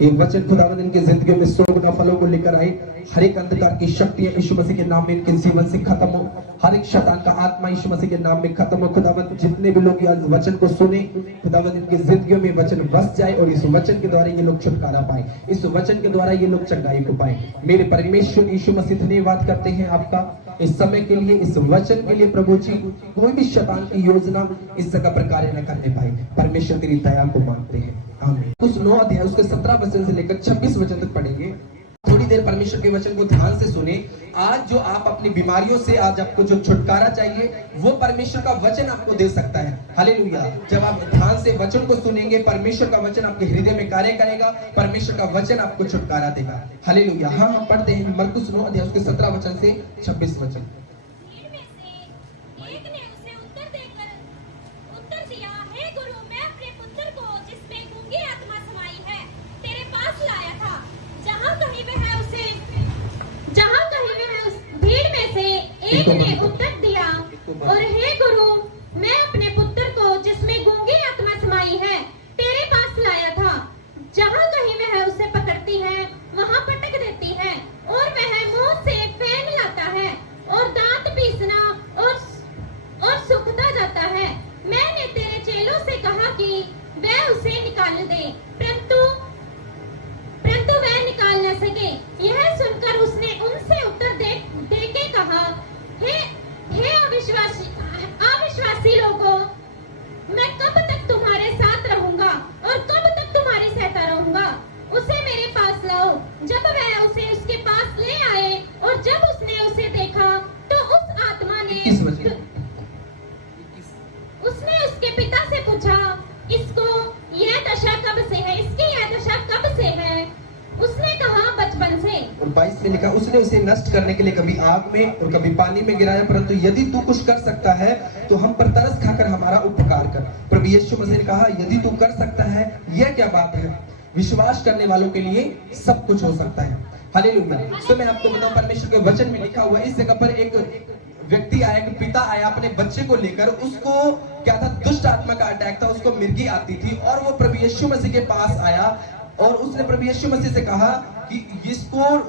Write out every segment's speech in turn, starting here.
ये वचन खुदावंद इनकी जिंदगी में 100 गुना फलों को लेकर आए। हर एक अंधकार की शक्तियां यीशु मसीह के नाम में इनके जीवन से खत्म हो। हर एक शैतान का आत्मा यीशु मसीह के नाम में खत्म हो। खुदावंद जितने भी लोग आज वचन को सुने, खुदावंद इनकी जिंदगियों में वचन बस जाए और इस वचन के द्वारा ये लोग छुटकारा पाए, इस वचन के द्वारा ये लोग चंगाई को पाए। मेरे परमेश्वर यीशु मसीह धन्यवाद करते हैं आपका इस समय के लिए, इस वचन के लिए। प्रभु जी, कोई भी शैतान की योजना इस जगह पर कार्य न करने पाए। परमेश्वर तेरी दया को मांगते हैं, आमीन। उस 9 अध्याय उसके 17 वचन से लेकर 26 वचन तक पढ़ेंगे। थोड़ी देर परमेश्वर के वचन को ध्यान से सुने। आज जो आप अपनी बीमारियों से, आज आपको जो छुटकारा चाहिए, वो परमेश्वर का वचन आपको दे सकता है। हालेलुया। जब आप ध्यान से वचन को सुनेंगे, परमेश्वर का वचन आपके हृदय में कार्य करेगा, परमेश्वर का वचन आपको छुटकारा देगा। हालेलुया। हाँ, हम पढ़ते हैं मरकुस 9 अध्याय उसके 17 वचन से 26 वचन। एक ने उत्तर दिया, और हे गुरु, मैं अपने पुत्र को जिसमें गूंगी आत्मा समाई है तेरे पास लाया था। जहाँ कहीं वह उसे पकड़ती है वहाँ पटक देती है, और वह मुंह से फेन लाता है और दांत पीसना और सूखता जाता है। मैंने तेरे चेलों से कहा कि वह उसे निकाल दे, परंतु वह निकाल न सके। यह सुनकर उसने उनसे उत्तर दे के कहा, हे अविश्वासी लोगों, मैं कब तक तुम्हारे साथ रहूंगा और कब तक तुम्हारी सहता रहूंगा। उसे मेरे पास लाओ। जब वह उसे उसके पास ले आए और जब उसने उसे देखा तो उस आत्मा ने उसने उसके पिता से पूछा, इसको यह दशा कब से है, इसकी यह दशा कब से है। उसने कहा, बचपन से। और 22 में लिखा, उसने उसे नष्ट करने के लिए कभी आग में और कभी पानी में गिराया, परंतु यदि तू कुछ कर सकता है तो हम पर तरस खाकर हमारा उपकार कर। प्रभु यीशु मसीह ने कहा, यदि तू कर सकता है, यह क्या बात है। विश्वास करने वालों के लिए सब कुछ हो सकता है। हालेलुया। तो मैं आपको बताऊं, परमेश्वर के वचन में लिखा हुआ है, इस जगह पर एक व्यक्ति आया, एक पिता आया अपने बच्चे को लेकर। उसको क्या था, दुष्ट आत्मा का अटैक था, उसको मिर्गी आती थी, और वो प्रभु यीशु मसीह के पास आया और उसने प्रभु यीशु मसीह से कहा कि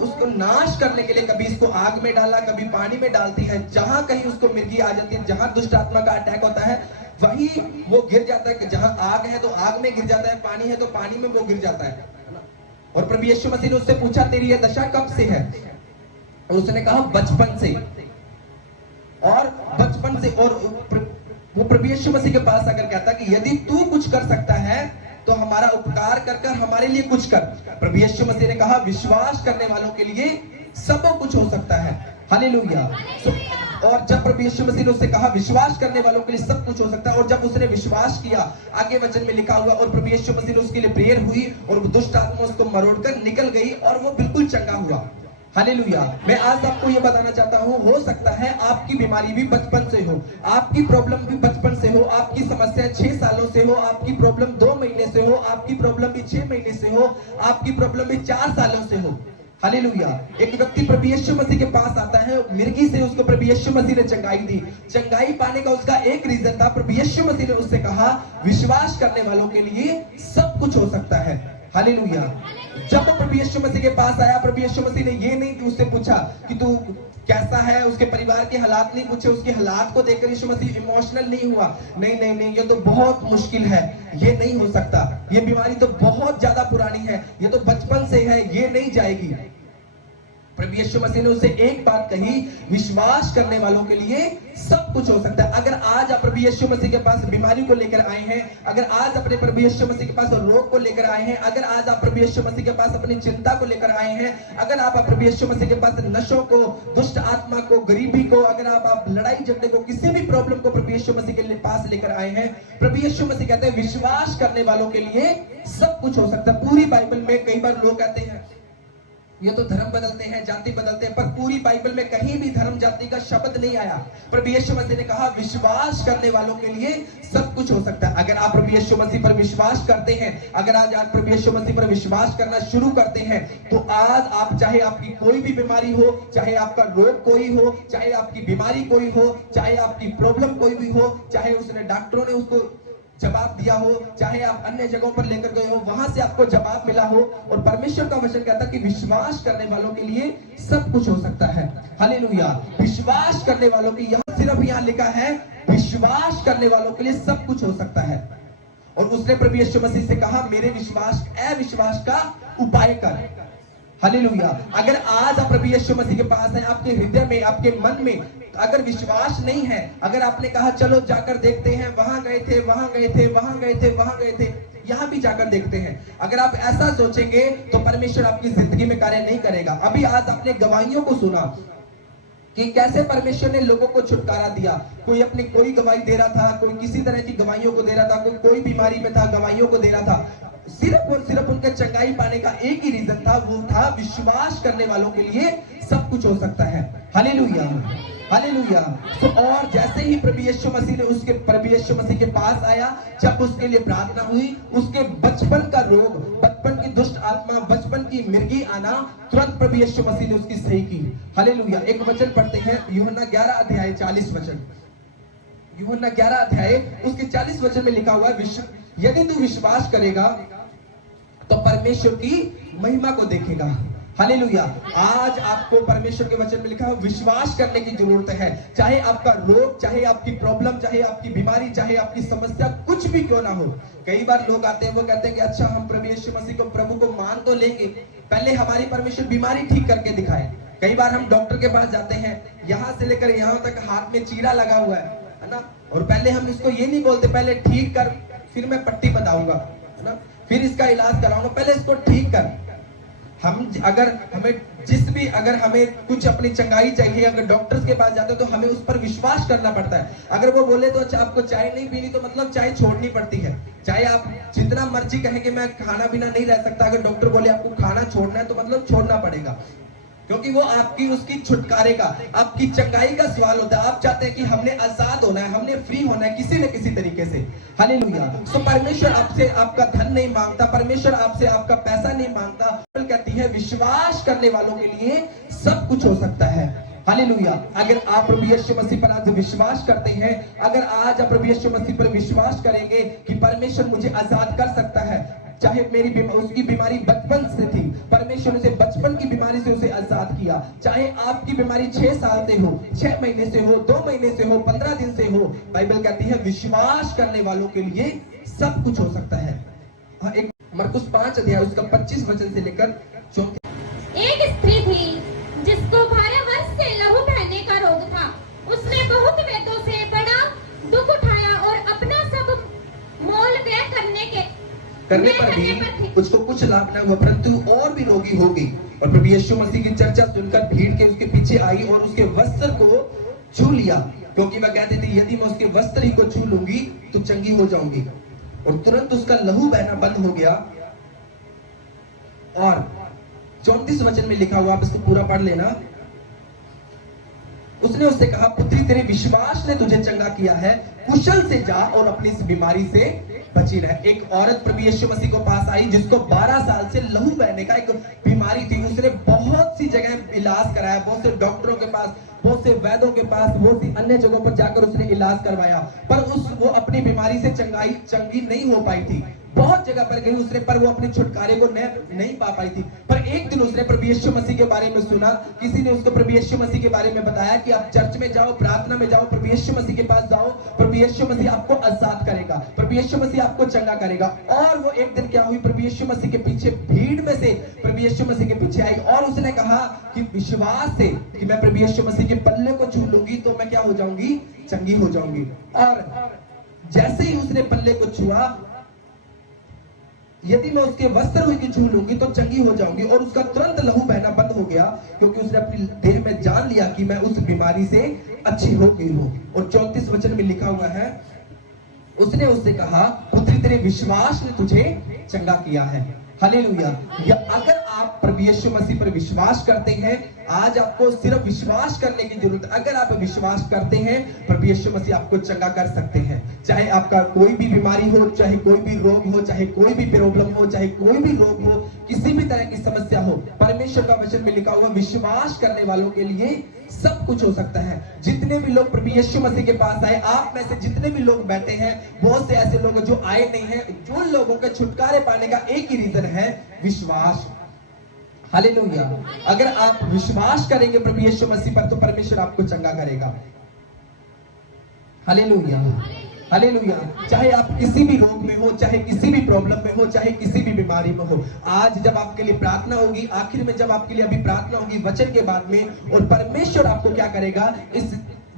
उसको नाश करने के लिए कभी इसको आग में डाला, कभी पानी में डालती है। जहां कहीं उसको मिर्गी आ जाती है, जहां दुष्ट आत्मा का अटैक होता है, वही वो गिर जाता है। जहां आग है तो आग में गिर जाता है, पानी है तो पानी में वो गिर जाता है। और प्रभु यीशु मसीह ने उससे पूछा, तेरी यह दशा कब से है। और उसने कहा, बचपन से। और बचपन से। और वो प्रभु यीशु मसीह के पास अगर कहता कि यदि तू कुछ कर सकता है तो हमारा उपकार कर हमारे लिए कुछ कर। प्रभु यीशु मसीह ने कहा, विश्वास करने वालों के लिए सब कुछ हो सकता है। हालेलुया। और जब प्रभु यीशु मसीह ने उससे कहा, विश्वास करने वालों के लिए सब कुछ हो सकता है, और जब उसने विश्वास किया, आगे वचन में लिखा हुआ, और प्रभु यीशु मसीह ने उसके लिए प्रेयर हुई और वो दुष्ट आत्मा उसको मरोड़कर निकल गई और वो बिल्कुल चंगा हुआ। हालेलुया। मैं आज आपको ये बताना चाहता हूँ, हो सकता है आपकी बीमारी भी बचपन से हो, आपकी प्रॉब्लम भी बचपन से हो, आपकी समस्या 6 सालों से हो, आपकी प्रॉब्लम 2 महीने से हो, आपकी प्रॉब्लम भी 6 महीने से हो, आपकी प्रॉब्लम भी 4 सालों से हो। हालेलुया। एक व्यक्ति प्रभु यीशु मसीह के पास आता है, मिर्गी से उसको प्रभु यीशु मसीह ने चंगाई दी। चंगाई पाने का उसका एक रीजन था, प्रभु यीशु मसीह ने उससे कहा, विश्वास करने वालों के लिए सब कुछ हो सकता है। हालेलुया। जब प्रभु यीशु मसीह के पास आया, प्रभु यीशु मसीह ने ये नहीं उससे पूछा कि तू कैसा है, उसके परिवार के हालात नहीं पूछे, उसके हालात को देखकर यीशु मसीह इमोशनल नहीं हुआ। नहीं, ये तो बहुत मुश्किल है, ये नहीं हो सकता, ये बीमारी तो बहुत ज्यादा पुरानी है, ये तो बचपन से है, ये नहीं जाएगी। प्रभु यीशु मसीह ने उसे एक बात कही, विश्वास करने वालों के लिए सब कुछ हो सकता है। अगर आज आप प्रभु यीशु मसीह के पास बीमारी को लेकर आए हैं, अगर आज अपने प्रभु यीशु मसीह के पास रोग को लेकर आए हैं, अगर आज आप प्रभु यीशु मसीह के पास अपनी चिंता को लेकर आए हैं, अगर आप प्रभु यीशु मसीह के पास नशों को, दुष्ट आत्मा को, गरीबी को, अगर आप लड़ाई झगड़े को, किसी भी प्रॉब्लम को प्रभु यीशु मसीह के पास लेकर आए हैं, प्रभु यीशु मसीह कहते हैं, विश्वास करने वालों के लिए सब कुछ हो सकता है। पूरी बाइबल में कई बार लोग कहते हैं, ये तो धर्म बदलते हैं, जाति बदलते हैं, पर पूरी बाइबल में कहीं भी धर्म जाति का शब्द नहीं आया। प्रभु यीशु मसीह ने कहा, विश्वास करने वालों के लिए सब कुछ हो सकता है। अगर आप प्रभु यीशु मसीह पर विश्वास करते हैं, अगर आज आप प्रभु यीशु मसीह पर विश्वास करना शुरू करते हैं, तो आज आप, चाहे आपकी कोई भी बीमारी हो, चाहे आपका रोग कोई हो, चाहे आपकी बीमारी कोई हो, चाहे आपकी प्रॉब्लम कोई भी हो, चाहे उसने डॉक्टरों ने उसको जवाब दिया हो, चाहे आप अन्य जगहों पर लेकर गए हो, वहां से आपको जवाब मिला हो। और परमेश्वर का वचन कहता है कि विश्वास करने वालों के लिए सब कुछ हो सकता है। हालेलुया। विश्वास करने वालों के, यहाँ सिर्फ यहाँ लिखा है विश्वास करने वालों के लिए सब कुछ हो सकता है। और उसने प्रभु यीशु मसीह से कहा मेरे अविश्वास का उपाय कर। हालेलुया। अगर आज आप प्रभु यीशु मसीह के पास हैं, आपके हृदय में, आपके मन में अगर विश्वास नहीं है, अगर आपने कहा चलो जाकर देखते हैं, वहां गए थे, वहां गए थे, वहां गए थे, वहां गए थे, यहाँ भी जाकर देखते हैं, अगर आप ऐसा सोचेंगे तो परमेश्वर आपकी जिंदगी में कार्य नहीं करेगा। अभी आज आपने गवाहियों को सुना कि कैसे परमेश्वर ने लोगों को छुटकारा दिया। कोई अपनी कोई गवाही दे रहा था, कोई किसी तरह की गवाहियों को दे रहा था, कोई बीमारी में था, गवाहियों को दे रहा था। सिर्फ और सिर्फ उनके चंगाई पाने का एक ही रीजन था, वो था विश्वास करने वालों के लिए सब कुछ हो सकता है। Hallelujah, hallelujah. तो और जैसे ही प्रभु यीशु मसीह के पास आया, जब उसके लिए प्रार्थना हुई, उसके बचपन का रोग, बचपन की दुष्ट आत्मा, बचपन की मिर्गी आना, तुरंत प्रभु यीशु मसीह ने उसकी सही की। हालेलुया। एक वचन पढ़ते हैं, यूहन्ना 11 अध्याय 40 वचन। यूहन्ना 11 अध्याय उसके 40 वचन में लिखा हुआ है, यदि तू विश्वास करेगा तो परमेश्वर की महिमा को देखेगा। हालेलुया। आज आपको परमेश्वर के वचन में लिखा है विश्वास करने की जरूरत है। चाहे आपका रोग, चाहे आपकी प्रॉब्लम, चाहे आपकी बीमारी, चाहे आपकी समस्या कुछ भी क्यों ना हो। कई बार लोग आते हैं, वो कहते हैं कि अच्छा हम प्रभु यीशु मसीह को, प्रभु को मान तो लेंगे, पहले हमारी परमेश्वर बीमारी ठीक करके दिखाए। कई बार हम डॉक्टर के पास जाते हैं, यहाँ से लेकर यहाँ तक हाथ में चीरा लगा हुआ है ना, और पहले हम इसको ये नहीं बोलते पहले ठीक कर, फिर मैं पट्टी बताऊंगा, है ना, फिर इसका इलाज कराऊंगा, पहले इसको ठीक कर। अगर हमें कुछ अपनी चंगाई चाहिए, अगर डॉक्टर्स के पास जाते हैं तो हमें उस पर विश्वास करना पड़ता है। अगर वो बोले तो अच्छा आपको चाय नहीं पीनी, तो मतलब चाय छोड़नी पड़ती है। चाहे आप जितना मर्जी कहें कि मैं खाना बिना नहीं रह सकता, अगर डॉक्टर बोले आपको खाना छोड़ना है तो मतलब छोड़ना पड़ेगा, क्योंकि वो आपकी उसकी छुटकारे का, आपकी चंगाई का सवाल होता है। आप चाहते हैं कि हमने आजाद होना है, हमने फ्री होना है किसी न किसी तरीके से। हालेलुया। तो परमेश्वर आपसे आपका धन नहीं मांगता, परमेश्वर आपसे आपका पैसा नहीं मांगता। कहती है विश्वास करने वालों के लिए सब कुछ हो सकता है। हालेलुया। अगर आप प्रभु यीशु मसीह पर आज विश्वास करते हैं, अगर आज आप प्रभु यीशु मसीह पर विश्वास करेंगे कि परमेश्वर मुझे आजाद कर सकता है, चाहे उसकी बीमारी बचपन से थी, परमेश्वर उसे बचपन की बीमारी से उसे आजाद किया। चाहे आपकी बीमारी 6 साल से हो, 6 महीने से हो, 2 महीने से हो, 15 दिन से हो, बाइबल कहती है विश्वास करने वालों के लिए सब कुछ हो सकता है। हाँ, एक मरकुस 5 अध्याय उसका 25 वचन से लेकर 34। एक स्त्री थी जिसको 12 वर्ष से लहू बहने का रोग था। उसने बहुत वेदों से बड़ा दुख उठाया और अपना सब मोल व्यय करने पर भी उसको कुछ लाभ न हुआ, परंतु और भी रोगी हो गई। और प्रभु यीशु मसीह की चर्चा सुनकर भीड़ के उसके पीछे आई और उसके वस्त्र को छू लिया, क्योंकि वह कहती थी यदि मैं उसके वस्त्र ही को छू लूंगी तो चंगी हो जाऊंगी। और तुरंत उसका लहू बहना बंद हो गया। और 34 वचन में लिखा हुआ, आप इसको पूरा पढ़ लेना। उसने उससे कहा पुत्री तेरे विश्वास ने तुझे चंगा किया है, कुशल से जा और अपनी इस बीमारी से बची रह। एक औरत प्रभु यीशु मसीह को पास आई जिसको 12 साल से लहू बहने का एक बीमारी थी। उसने बहुत सी जगह इलाज कराया, बहुत से डॉक्टरों के पास, बहुत से वैद्यों के पास, बहुत सी अन्य जगहों पर जाकर उसने इलाज करवाया, पर वो अपनी बीमारी से चंगी नहीं हो पाई थी। बहुत जगह पर गई उसने, पर वो अपने छुटकारे को नहीं पा पाई थी। पर एक दिन उसने प्रभु यीशु मसीह के बारे में सुना, किसी ने उसको प्रभु यीशु मसीह के बारे में बताया कि आप चर्च में जाओ, प्रार्थना में जाओ, प्रभु यीशु मसीह के पास जाओ, प्रभु यीशु मसीह आपको आजाद करेगा, प्रभु यीशु मसीह आपको चंगा करेगा। और वो एक दिन क्या हुई, प्रभु यीशु मसीह के पीछे, भीड़ में से प्रभु यीशु मसीह के पीछे आई और उसने कहा कि विश्वास से कि मैं प्रभु यीशु मसीह के पल्ले को छू लूंगी तो मैं क्या हो जाऊंगी, चंगी हो जाऊंगी। और जैसे ही उसने पल्ले को छुआ, यदि मैं उसके वस्त्र हुई की छू लूंगी तो चंगी हो जाऊंगी, और उसका तुरंत लहू बहना बंद हो गया, क्योंकि उसने अपनी देह में जान लिया कि मैं उस बीमारी से अच्छी हो गई हूं। और 34 वचन में लिखा हुआ है, उसने उससे कहा पुत्री तेरे विश्वास ने तुझे चंगा किया है। हालेलुया। या अगर आप प्रभु यीशु मसीह पर विश्वास करते हैं, आज आपको सिर्फ विश्वास करने की जरूरत है। अगर आप विश्वास करते हैं, प्रभु यीशु मसीह आपको चंगा कर सकते हैं। चाहे आपका कोई भी बीमारी हो, चाहे कोई भी रोग हो, चाहे कोई भी प्रॉब्लम हो, चाहे कोई भी रोग हो, किसी भी तरह की समस्या हो, परमेश्वर का वचन में लिखा हुआ विश्वास करने वालों के लिए सब कुछ हो सकता है। जितने भी लोग प्रभु यीशु मसीह के पास आए, आप में से जितने भी लोग बैठे हैं, बहुत से ऐसे लोग जो आए नहीं हैं, जो लोगों के छुटकारे पाने का एक ही रीजन है, विश्वास। हालेलुया। अगर आप विश्वास करेंगे प्रभु यीशु मसीह पर, तो परमेश्वर आपको चंगा करेगा। Hallelujah, hallelujah. चाहे आप किसी भी रोग में हो, चाहे किसी भी प्रॉब्लम में हो, चाहे किसी भी बीमारी में हो, आज जब आपके लिए प्रार्थना होगी, आखिर में जब आपके लिए अभी प्रार्थना होगी वचन के बाद में, और परमेश्वर आपको क्या करेगा, इस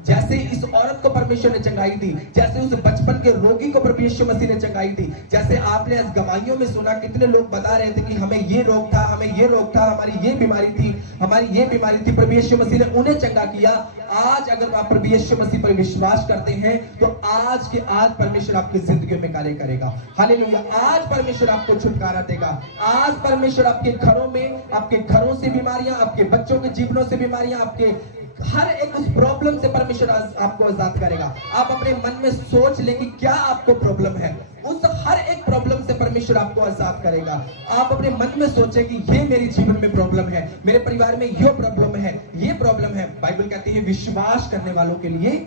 जैसे इस औरत को परमेश्वर ने चंगाई दी, जैसे उस बचपन के रोगी को प्रभु यीशु मसीह ने चंगाई दी, जैसे आपने इस गवाहियों में सुना कितने लोग बता रहे थे कि हमें ये रोग था, हमें ये रोग था, हमारी ये बीमारी थी, हमारी ये बीमारी थी, प्रभु यीशु मसीह ने उन्हें चंगा किया। आज अगर आप प्रभु यीशु मसीह पर विश्वास करते हैं, तो आज के आज परमेश्वर आपकी जिंदगी में कार्य करेगा। हालेलुया। आज परमेश्वर आपको छुटकारा देगा। आज परमेश्वर आपके घरों में, आपके घरों से बीमारियां, आपके बच्चों के जीवनों से बीमारियां, आपके हर एक उस प्रॉब्लम से परमेश्वर आपको आजाद करेगा। आप अपने मन में सोच लें कि क्या आपको प्रॉब्लम है, उस हर एक प्रॉब्लम से परमेश्वर आपको आजाद करेगा। आप अपने मन में सोचें कि ये मेरे जीवन में प्रॉब्लम है, मेरे परिवार में ये प्रॉब्लम है, ये प्रॉब्लम है। बाइबल कहती है विश्वास करने वालों के लिए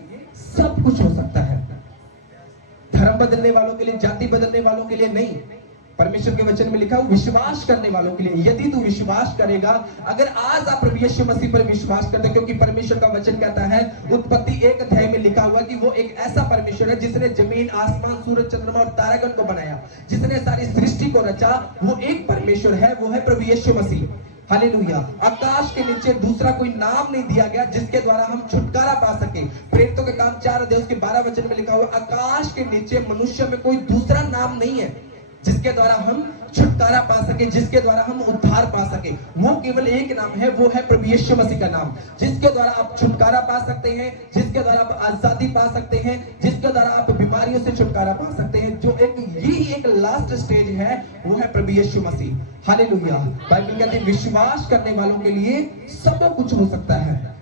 सब कुछ हो सकता है। धर्म बदलने वालों के लिए, जाति बदलने वालों के लिए नहीं। परमेश्वर के वचन में लिखा हो विश्वास करने वालों के लिए। यदि तू विश्वास करेगा, अगर आज आप प्रभु यीशु मसीह पर विश्वास करते, क्योंकि परमेश्वर का वचन कहता है, उत्पत्ति 1 अध्याय में लिखा हुआ कि वो एक ऐसा परमेश्वर है जिसने जमीन, आसमान, सूरज, चंद्रमा और तारागण को बनाया, जिसने सारी सृष्टि को रचा। वो एक परमेश्वर है, वो है प्रभु यीशु मसीह। हालेलुया। आकाश के नीचे दूसरा कोई नाम नहीं दिया गया जिसके द्वारा हम छुटकारा पा सके। प्रेरितों के काम 4 अध्याय उसके 12 वचन में लिखा हुआ, आकाश के नीचे मनुष्य में कोई दूसरा नाम नहीं है जिसके द्वारा हम छुटकारा पा सके, जिसके द्वारा हम उद्धार पा सके। वो केवल एक नाम है, वो है प्रभु यीशु मसीह का नाम, जिसके द्वारा आप छुटकारा पा सकते हैं, जिसके द्वारा आप आजादी पा सकते हैं, जिसके द्वारा आप बीमारियों से छुटकारा पा सकते हैं। जो एक लास्ट स्टेज है, वो है प्रभु यीशु मसीह। हालेलुया। बाइबल कहती है विश्वास करने वालों के लिए सब कुछ हो सकता है।